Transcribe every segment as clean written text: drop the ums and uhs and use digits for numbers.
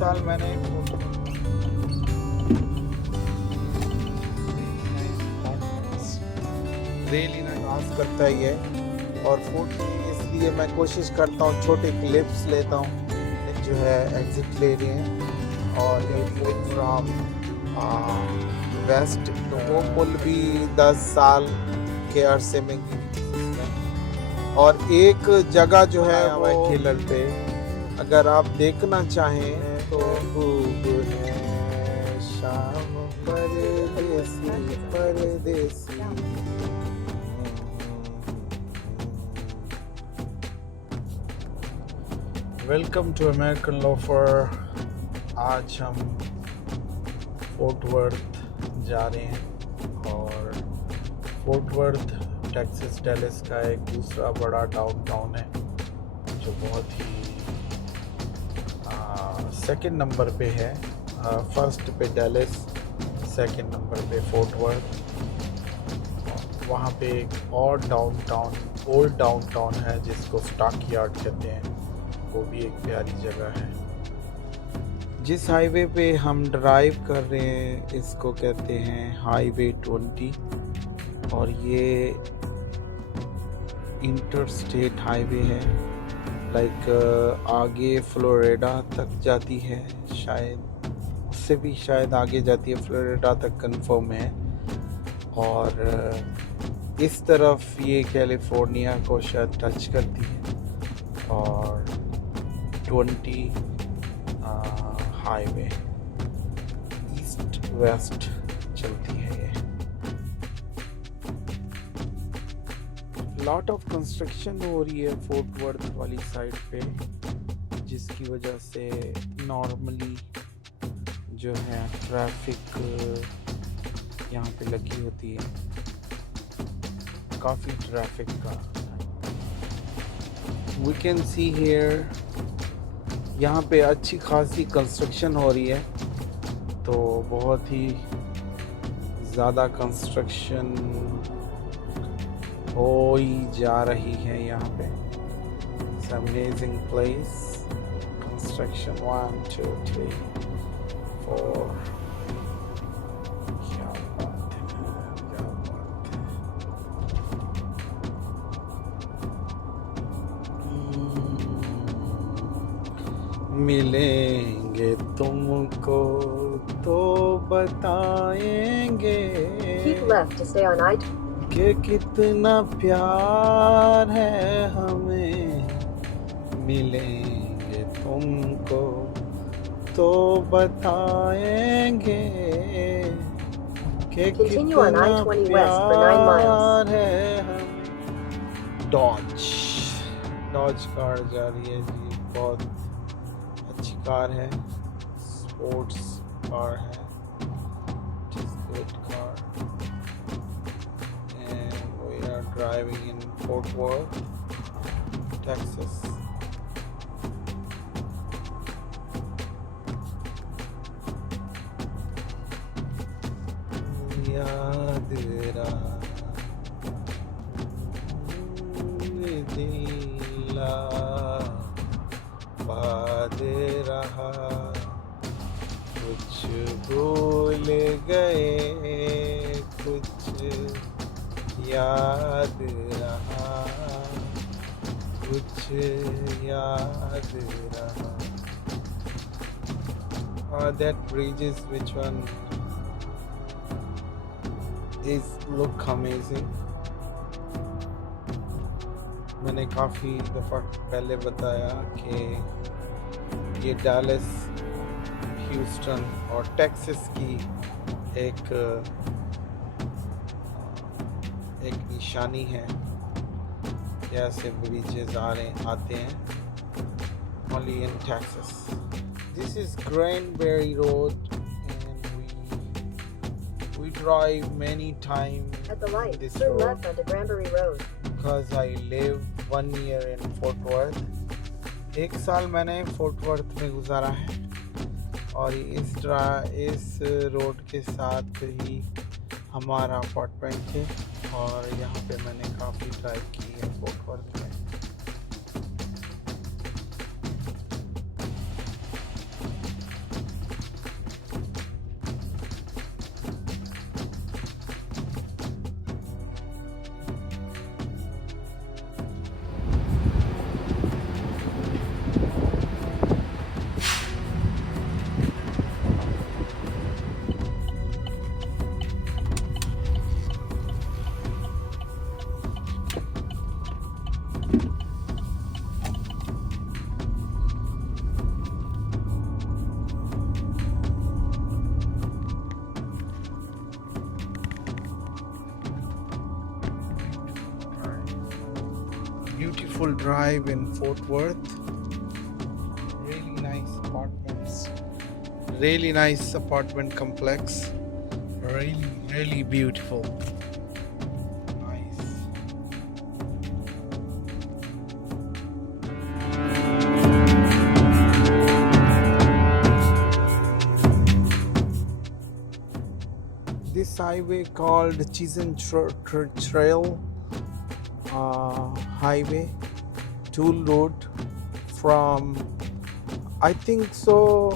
साल मैंने really nice करता है ये। और फोटो इसलिए मैं कोशिश करता हूँ छोटे क्लिप्स लेता हूँ जो है एग्जिट ले रहे हैं। और ये फ्लिप फ्रॉम वेस्ट, तो वो पुल भी 10 साल के अरसे में और एक जगह जो है वो खिलर पे, अगर आप देखना चाहें तो खूब है शाम परदेसी परदेसी। Welcome to American loafer. आज हम फोर्ट वर्थ जा रहे हैं और फोर्ट वर्थ टेक्सास डैलस का एक दूसरा बड़ा डाउनटाउन है जो बहुत ही सेकंड नंबर पे है। फर्स्ट पे डैलस, सेकंड नंबर पे फोर्ट वर्थ। वहाँ पे एक और डाउनटाउन, ओल्ड डाउनटाउन है जिसको स्टॉक यार्ड कहते हैं, वो भी एक प्यारी जगह है। जिस हाईवे पे हम ड्राइव कर रहे हैं इसको कहते हैं हाईवे 20 और ये इंटरस्टेट हाईवे है। लाइक आगे फ्लोरिडा तक जाती है, शायद उससे भी शायद आगे जाती है, फ्लोरिडा तक कंफर्म है। और इस तरफ ये कैलिफोर्निया को शायद टच करती है। और 20 हाईवे ईस्ट वेस्ट चलती है ये। लॉट ऑफ कंस्ट्रक्शन हो रही है फोर्ट वर्थ वाली साइड पे, जिसकी वजह से नॉर्मली जो है ट्रैफिक यहाँ पे लगी होती है, काफ़ी ट्रैफिक का। वी कैन सी हियर यहाँ पे अच्छी खासी कंस्ट्रक्शन हो रही है, तो बहुत ही ज़्यादा कंस्ट्रक्शन हो ही जा रही है यहाँ पे। It's amazing place. Construction 1 2 3 4। क्या बात है, क्या बात है। मिलेंगे तुमको तो बताएंगे Keep left to stay on I-20. कि कितना प्यार है हमें। मिलेंगे तुमको तो बताएंगे कि Continue on कितना I-20 west for 9 miles. प्यार है हम। डॉज कार जा रही है जी, बहुत अच्छी कार है, स्पोर्ट्स कार है, good car. Driving in Fort Worth, Texas. याद दिला बाद रहा, कुछ भूल गए कुछ याद रहा, कुछ याद रहा। That bridge is, which one is look amazing. मैंने काफ़ी दफ़ा पहले बताया कि ये डैलस, ह्यूस्टन और टेक्सास की एक निशानी है। कैसे ब्रिजेस आते हैं only in Texas. This is Granbury Road and we drive many times At the light, this turn road left onto Granbury Road. because I live 1 year in Fort Worth. 1 साल मैंने fort worth में गुजारा है और इस road के साथ ही हमारा अपार्टमेंट है और यहाँ पे मैंने काफ़ी ड्राइव की है फोर्ट वर्थ में। beautiful drive in Fort Worth. Really nice apartments. Really nice apartment complex. Really beautiful. Nice. This highway called Chisholm Trail highway, tool road from I think so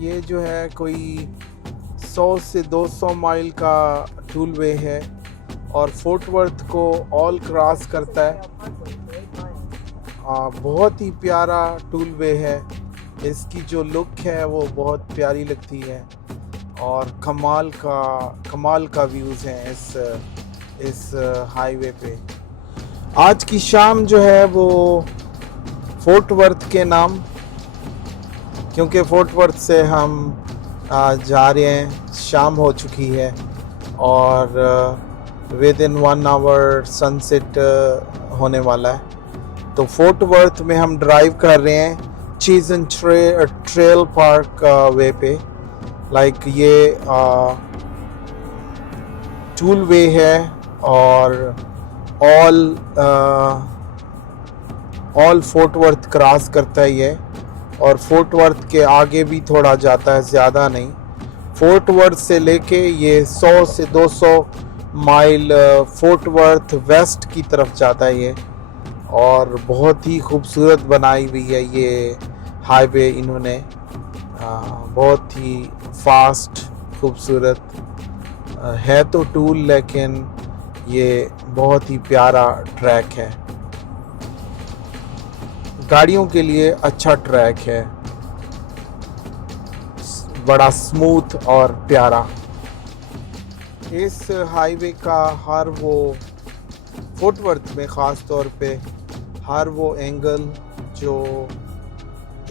ये जो है कोई 100 से 200 माइल का टूलवे है और फोर्ट वर्थ को ऑल क्रॉस करता है। बहुत ही प्यारा टूलवे है। इसकी जो लुक है वो बहुत प्यारी लगती है और कमाल का व्यूज़ हैं इस हाईवे पे। आज की शाम जो है वो फोर्ट वर्थ के नाम, क्योंकि फोर्ट वर्थ से हम जा रहे हैं, शाम हो चुकी है और विद इन 1 आवर सनसेट होने वाला है। तो फोर्ट वर्थ में हम ड्राइव कर रहे हैं चीज़न ट्रेल पार्क वे पे। लाइक ये टूल वे है और ऑल फोर्ट वर्थ क्रॉस करता है ये, और फोर्ट वर्थ के आगे भी थोड़ा जाता है, ज़्यादा नहीं। फोर्ट वर्थ से लेके ये 100 से 200 माइल फोर्ट वर्थ वेस्ट की तरफ जाता है ये, और बहुत ही खूबसूरत बनाई हुई है ये हाईवे इन्होंने। बहुत ही फास्ट खूबसूरत है तो टूल, लेकिन ये बहुत ही प्यारा ट्रैक है, गाड़ियों के लिए अच्छा ट्रैक है, बड़ा स्मूथ और प्यारा। इस हाईवे का हर वो फोर्ट वर्थ में ख़ास तौर पे हर वो एंगल जो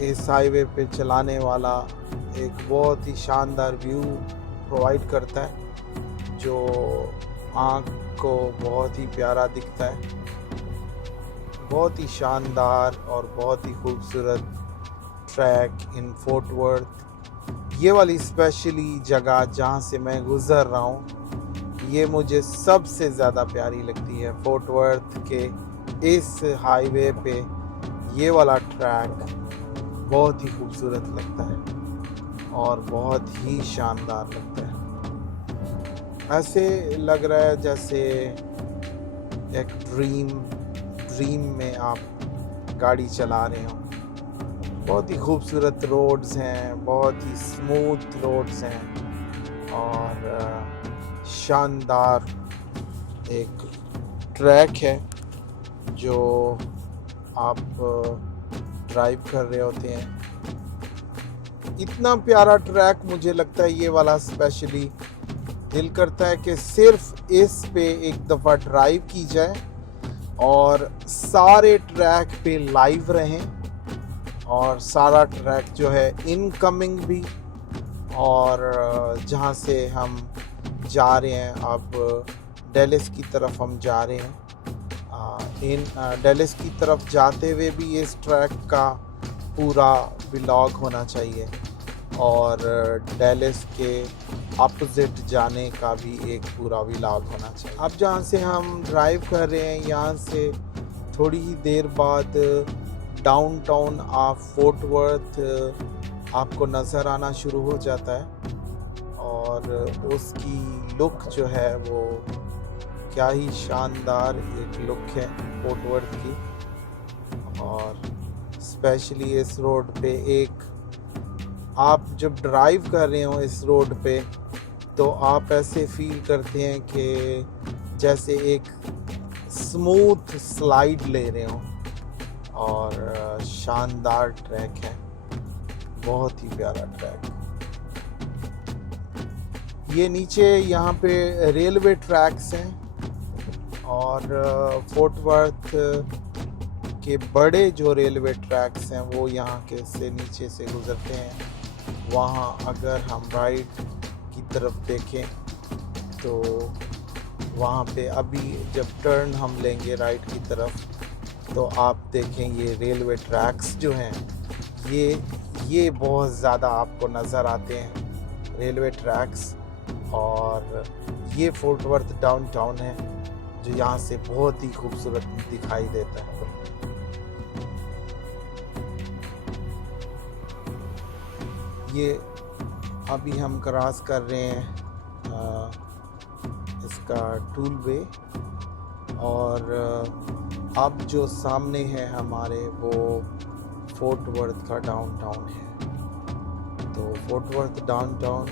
इस हाईवे पे चलाने वाला एक बहुत ही शानदार व्यू प्रोवाइड करता है, जो आँख को बहुत ही प्यारा दिखता है। बहुत ही शानदार और बहुत ही खूबसूरत ट्रैक इन फोर्ट वर्थ। ये वाली स्पेशली जगह जहाँ से मैं गुज़र रहा हूँ, ये मुझे सबसे ज़्यादा प्यारी लगती है। फोर्ट वर्थ के इस हाईवे पे ये वाला ट्रैक बहुत ही खूबसूरत लगता है और बहुत ही शानदार लगता है। ऐसे लग रहा है जैसे एक ड्रीम में आप गाड़ी चला रहे हो। बहुत ही खूबसूरत रोड्स हैं, बहुत ही स्मूथ रोड्स हैं और शानदार एक ट्रैक है जो आप ड्राइव कर रहे होते हैं। इतना प्यारा ट्रैक मुझे लगता है ये वाला स्पेशली, दिल करता है कि सिर्फ इस पे एक दफ़ा ड्राइव की जाए और सारे ट्रैक पे लाइव रहें, और सारा ट्रैक जो है इनकमिंग भी, और जहाँ से हम जा रहे हैं अब डेलिस की तरफ हम जा रहे हैं। इन डेलिस की तरफ जाते हुए भी इस ट्रैक का पूरा व्लॉग होना चाहिए, और डेलिस के अपोजिट जाने का भी एक पूरा व्लॉग होना चाहिए। अब जहाँ से हम ड्राइव कर रहे हैं, यहाँ से थोड़ी ही देर बाद डाउनटाउन ऑफ फोर्ट वर्थ आपको नज़र आना शुरू हो जाता है, और उसकी लुक जो है वो क्या ही शानदार एक लुक है फोर्ट वर्थ की। और स्पेशली इस रोड पे एक आप जब ड्राइव कर रहे हो इस रोड पे, तो आप ऐसे फील करते हैं कि जैसे एक स्मूथ स्लाइड ले रहे हो, और शानदार ट्रैक है, बहुत ही प्यारा ट्रैक। ये नीचे यहाँ पे रेलवे ट्रैक्स हैं, और फोर्ट वर्थ के बड़े जो रेलवे ट्रैक्स हैं वो यहाँ के से नीचे से गुज़रते हैं। वहाँ अगर हम राइट की तरफ देखें तो वहाँ पे अभी जब टर्न हम लेंगे राइट की तरफ, तो आप देखें ये रेलवे ट्रैक्स जो हैं ये बहुत ज़्यादा आपको नज़र आते हैं, रेलवे ट्रैक्स। और ये फोर्ट वर्थ डाउनटाउन है जो यहाँ से बहुत ही खूबसूरत दिखाई देता है। ये अभी हम क्रॉस कर रहे हैं इसका टूल वे, और अब जो सामने है हमारे वो फोर्ट वर्थ का डाउनटाउन है। तो Fort Worth downtown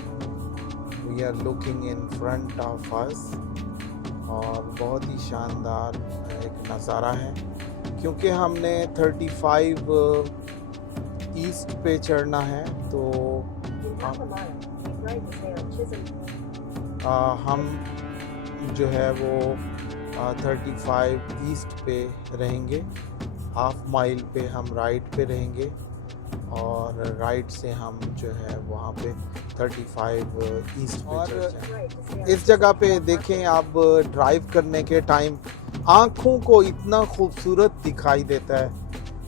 we are looking in front of us, और बहुत ही शानदार एक नज़ारा है, क्योंकि हमने 35 ईस्ट पे चढ़ना है। तो हम जो है वो 35 ईस्ट पे रहेंगे, हाफ माइल पे हम राइट पे रहेंगे, और राइट से हम जो है वहाँ पे 35 ईस्ट पे चढ़ जाएंगे। इस जगह पे देखें आप, ड्राइव करने के टाइम आँखों को इतना खूबसूरत दिखाई देता है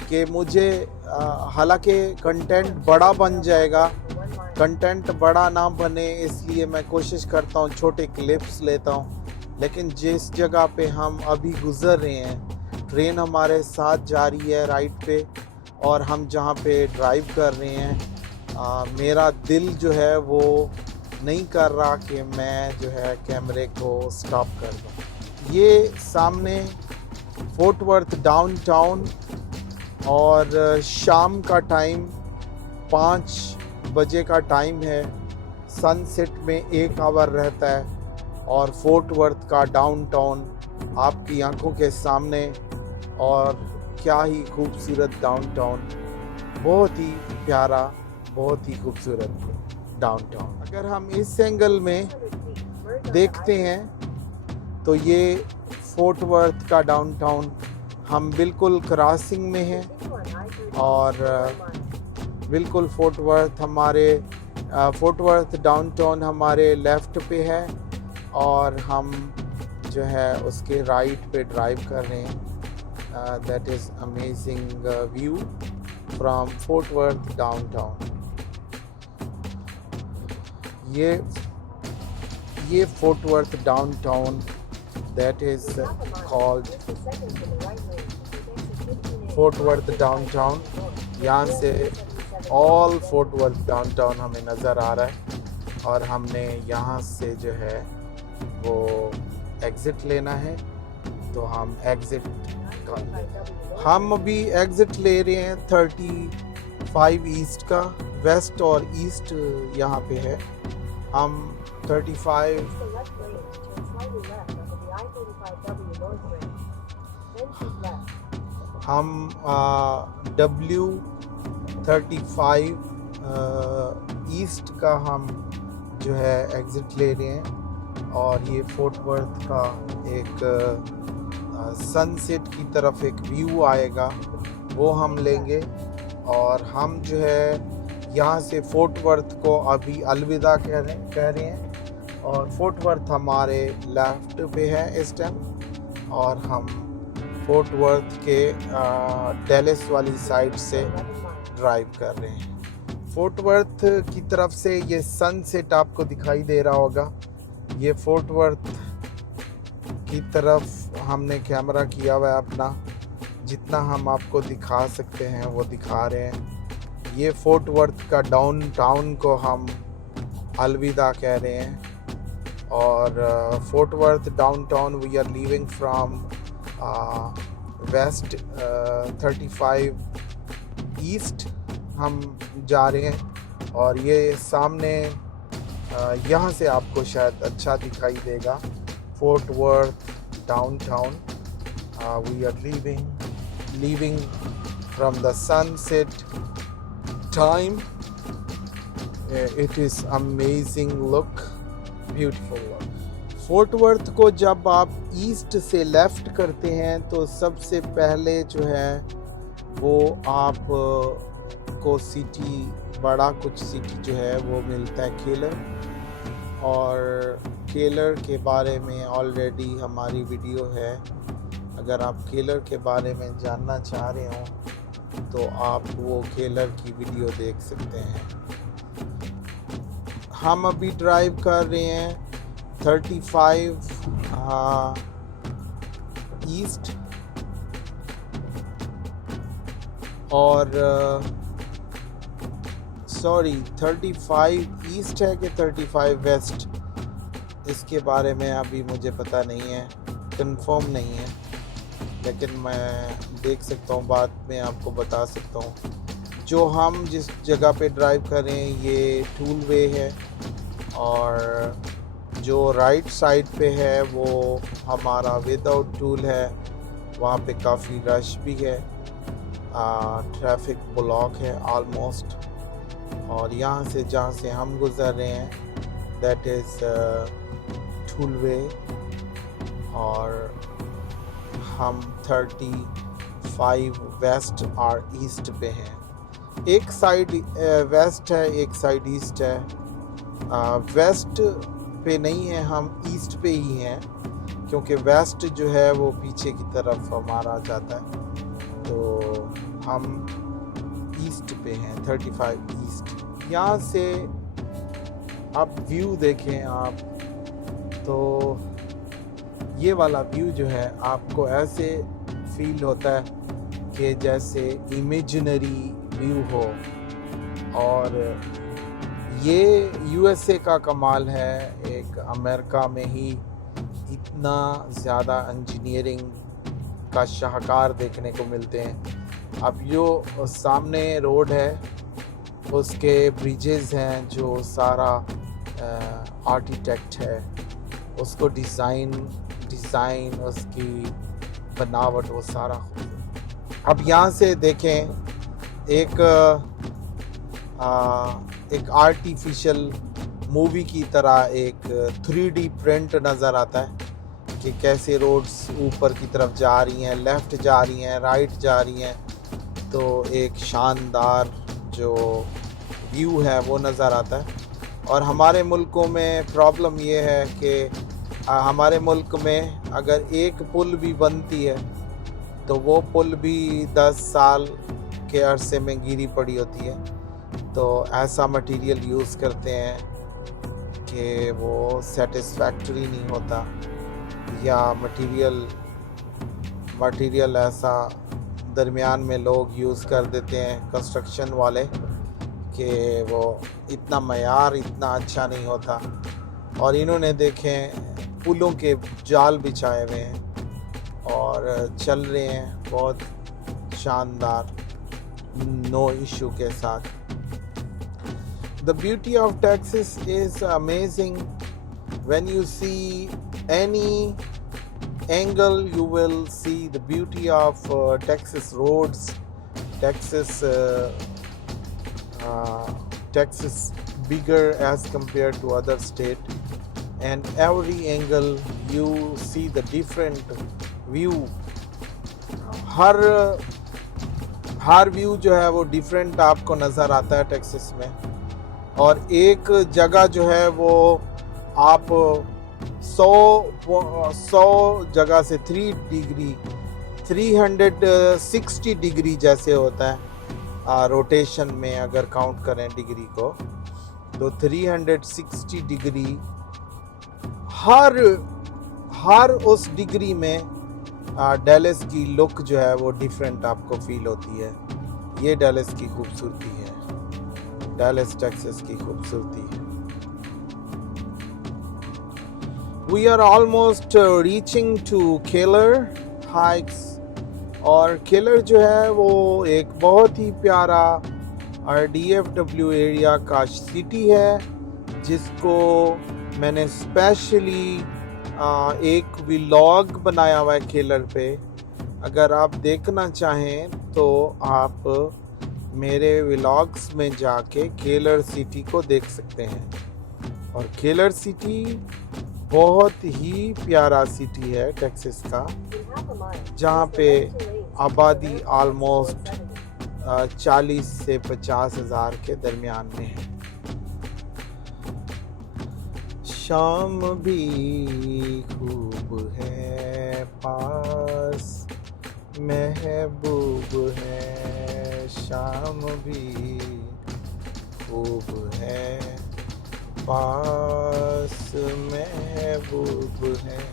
कि मुझे हालांकि कंटेंट बड़ा बन जाएगा, कंटेंट बड़ा ना बने इसलिए मैं कोशिश करता हूँ छोटे क्लिप्स लेता हूँ। लेकिन जिस जगह पे हम अभी गुज़र रहे हैं, ट्रेन हमारे साथ जा रही है राइट पे, और हम जहाँ पे ड्राइव कर रहे हैं, मेरा दिल जो है वो नहीं कर रहा कि मैं जो है कैमरे को स्टॉप कर दूँ। ये सामने फोर्ट वर्थ डाउनटाउन, और शाम का टाइम 5 बजे का टाइम है, सनसेट में 1 आवर रहता है, और फोर्ट वर्थ का डाउनटाउन आपकी आंखों के सामने। और क्या ही खूबसूरत डाउनटाउन, बहुत ही प्यारा, बहुत ही खूबसूरत डाउनटाउन। अगर हम इस एंगल में देखते हैं तो ये फोर्ट वर्थ का डाउनटाउन, हम बिल्कुल क्रॉसिंग में हैं, और बिल्कुल फोर्ट वर्थ डाउनटाउन हमारे लेफ़्ट पे है, और हम जो है उसके राइट पे ड्राइव कर रहे हैं। That is amazing view from Fort Worth downtown. ये Fort Worth downtown, that is called Fort Worth downtown. यहाँ से ऑल फोर्ट वर्थ डाउनटाउन हमें नज़र आ रहा है, और हमने यहाँ से जो है वो एग्ज़िट लेना है। तो हम अभी एग्ज़िट ले रहे हैं 35 ईस्ट का, वेस्ट और ईस्ट यहाँ पे है। हम 35 हम W35 ईस्ट का हम जो है एग्ज़िट ले रहे हैं, और ये फोर्ट वर्थ का एक सनसेट की तरफ एक व्यू आएगा, वो हम लेंगे। और हम जो है यहाँ से फोर्ट वर्थ को अभी अलविदा कह रहे हैं, और फोर्ट वर्थ हमारे लेफ़्ट पे है इस टाइम, और हम फोर्ट वर्थ के डैलस वाली साइड से ड्राइव कर रहे हैं। फोर्ट वर्थ की तरफ से ये सनसेट आपको दिखाई दे रहा होगा। ये फोर्ट वर्थ की तरफ हमने कैमरा किया हुआ है अपना, जितना हम आपको दिखा सकते हैं वो दिखा रहे हैं। ये फोर्ट वर्थ का डाउनटाउन को हम अलविदा कह रहे हैं, और Fort Worth downtown we are leaving from west 35 east हम जा रहे हैं। और ये सामने यहाँ से आपको शायद अच्छा दिखाई देगा Fort Worth downtown. We are leaving from the sunset time. It is amazing look, beautiful look. Fort Worth को जब आप ईस्ट से लेफ़्ट करते हैं तो सबसे पहले जो है वो आप को सिटी, बड़ा कुछ सिटी जो है वो मिलता है केलर, और केलर के बारे में ऑलरेडी हमारी वीडियो है, अगर आप केलर के बारे में जानना चाह रहे हो तो आप वो केलर की वीडियो देख सकते हैं। हम अभी ड्राइव कर रहे हैं 35 ईस्ट और 35 ईस्ट है कि 35 वेस्ट, इसके बारे में अभी मुझे पता नहीं है, कंफर्म नहीं है, लेकिन मैं देख सकता हूँ, बाद में आपको बता सकता हूँ। जो हम जिस जगह पे ड्राइव कर रहे हैं ये टूल वे है और जो राइट साइड पे है वो हमारा विदाउट टूल है। वहाँ पे काफ़ी रश भी है, ट्रैफिक ब्लॉक है ऑलमोस्ट। और यहाँ से जहाँ से हम गुज़र रहे हैं दैट इज़ टूल वे और हम 35 वेस्ट और ईस्ट पे हैं। एक साइड वेस्ट है, एक साइड ईस्ट है। वेस्ट पे नहीं है, हम ईस्ट पे ही हैं क्योंकि वेस्ट जो है वो पीछे की तरफ हमारा जाता है, तो हम ईस्ट पे हैं 35 ईस्ट। यहाँ से आप व्यू देखें आप तो ये वाला व्यू जो है आपको ऐसे फील होता है कि जैसे इमेजिनरी व्यू हो। और ये यूएसए का कमाल है, एक अमेरिका में ही इतना ज़्यादा इंजीनियरिंग का शाहकार देखने को मिलते हैं। अब जो सामने रोड है उसके ब्रिजेस हैं, जो सारा आर्किटेक्ट है उसको डिज़ाइन उसकी बनावट वो सारा। अब यहाँ से देखें एक आर्टिफिशियल मूवी की तरह एक 3D प्रिंट नज़र आता है कि कैसे रोड्स ऊपर की तरफ जा रही हैं, लेफ़्ट जा रही हैं, राइट जा रही हैं। तो एक शानदार जो व्यू है वो नज़र आता है। और हमारे मुल्कों में प्रॉब्लम ये है कि हमारे मुल्क में अगर एक पुल भी बनती है तो वो पुल भी 10 साल के अरसे में गिरी पड़ी होती है। तो ऐसा मटेरियल यूज़ करते हैं कि वो सेटिस्फैक्टरी नहीं होता, या मटेरियल ऐसा दरमियान में लोग यूज़ कर देते हैं कंस्ट्रक्शन वाले कि वो इतना मयार इतना अच्छा नहीं होता। और इन्होंने देखें पुलों के जाल बिछाए हुए हैं और चल रहे हैं बहुत शानदार, नो इशू के साथ। The beauty of Texas is amazing. When you see any angle, you will see the beauty of Texas roads, Texas bigger as compared to other state, and every angle you see the different view. Her view जो है वो different आपको नज़र आता है Texas में। और एक जगह जो है वो आप 100 जगह से 360 डिग्री जैसे होता है रोटेशन में, अगर काउंट करें डिग्री को तो 360 डिग्री हर उस डिग्री में डैलस की लुक जो है वो डिफरेंट आपको फील होती है। ये डैलस की खूबसूरती है, डैलस टेक्सास की खूबसूरती है। We are almost reaching to Keller Heights, और केलर जो है वो एक बहुत ही प्यारा DFW एरिया का सिटी है, जिसको मैंने स्पेशली एक व्लॉग बनाया हुआ है केलर पे। अगर आप देखना चाहें तो आप मेरे व्लॉग्स में जाके केलर सिटी को देख सकते हैं। और केलर सिटी बहुत ही प्यारा सिटी है टेक्सास का, जहाँ पे आबादी ऑलमोस्ट 40 से 50 हज़ार के दरमियान में है। शाम भी खूब है पास पास महबूब है।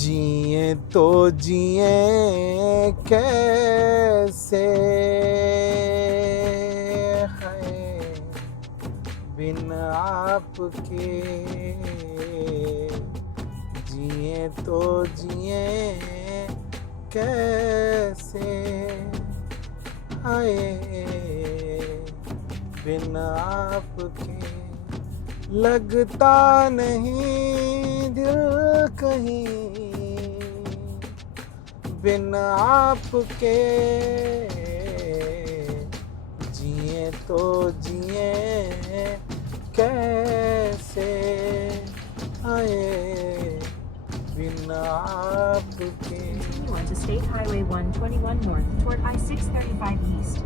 जिए तो जिए कैसे है बिन आपके, जिए तो जिए कैसे है बिन आपके, लगता नहीं दिल कहीं बिन आपके, जिए तो जिए कैसे आए बिन आपके। Continue on to State Highway 121 North toward I-635 East.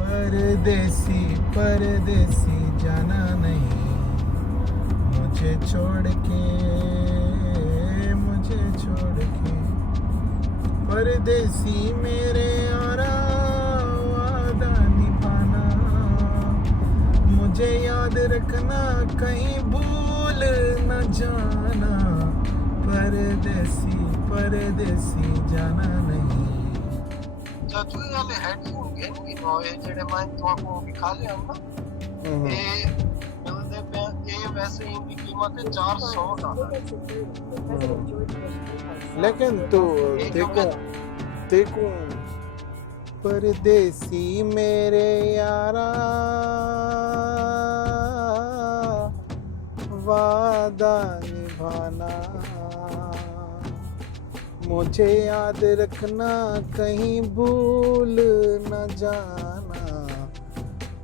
परदेसी परदेसी जाना नहीं मुझे छोड़ के, मुझे छोड़ के। परदेसी मेरे यारा वादा निभाना, मुझे याद रखना कहीं भूल न जाना। परदेसी परदेसी जाना नहीं। ਚਾਚੂ ਇਹ ਵਾਲੇ ਹੈਡਫੋਨ ਗਏ ਨੇ ਨਵੇਂ ਜਿਹੜੇ ਮੈਂ ਤੁਹਾਨੂੰ ਵਿਖਾ ਲਿਆ ਨਾ, ਇਹ ਮਿਲਦੇ ਪਏ ਇਹ ਵੈਸੇ ਇਨकी कीमत है 400 dollar. President George Bush protests लेकिन तो देखो देखो परदेसी मेरे यारा वादा निभाना, मुझे याद रखना कहीं भूल न जाना।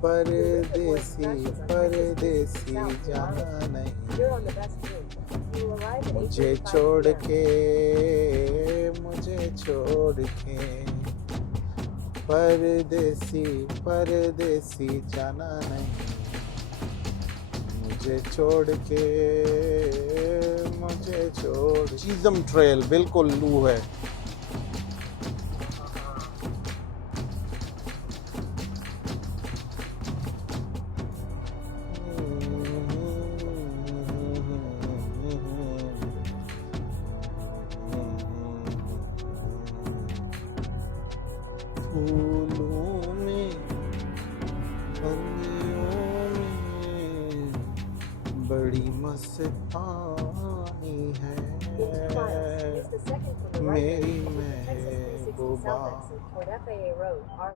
परदेसी परदेसी जाना नहीं You're on the best route. You will arrive at मुझे 8:35 छोड़ p.m. के, मुझे छोड़ के। परदेसी परदेसी जाना नहीं, मुझे छोड़ के, मुझे छोड़। चीज़म ट्रेल बिल्कुल लू है। फूलों में पन्नियों में बड़ी मस्तानी है 18 miles. Use the second from the right मेरी lane. Texas 360 महबूबा। South exit toward FAA Road.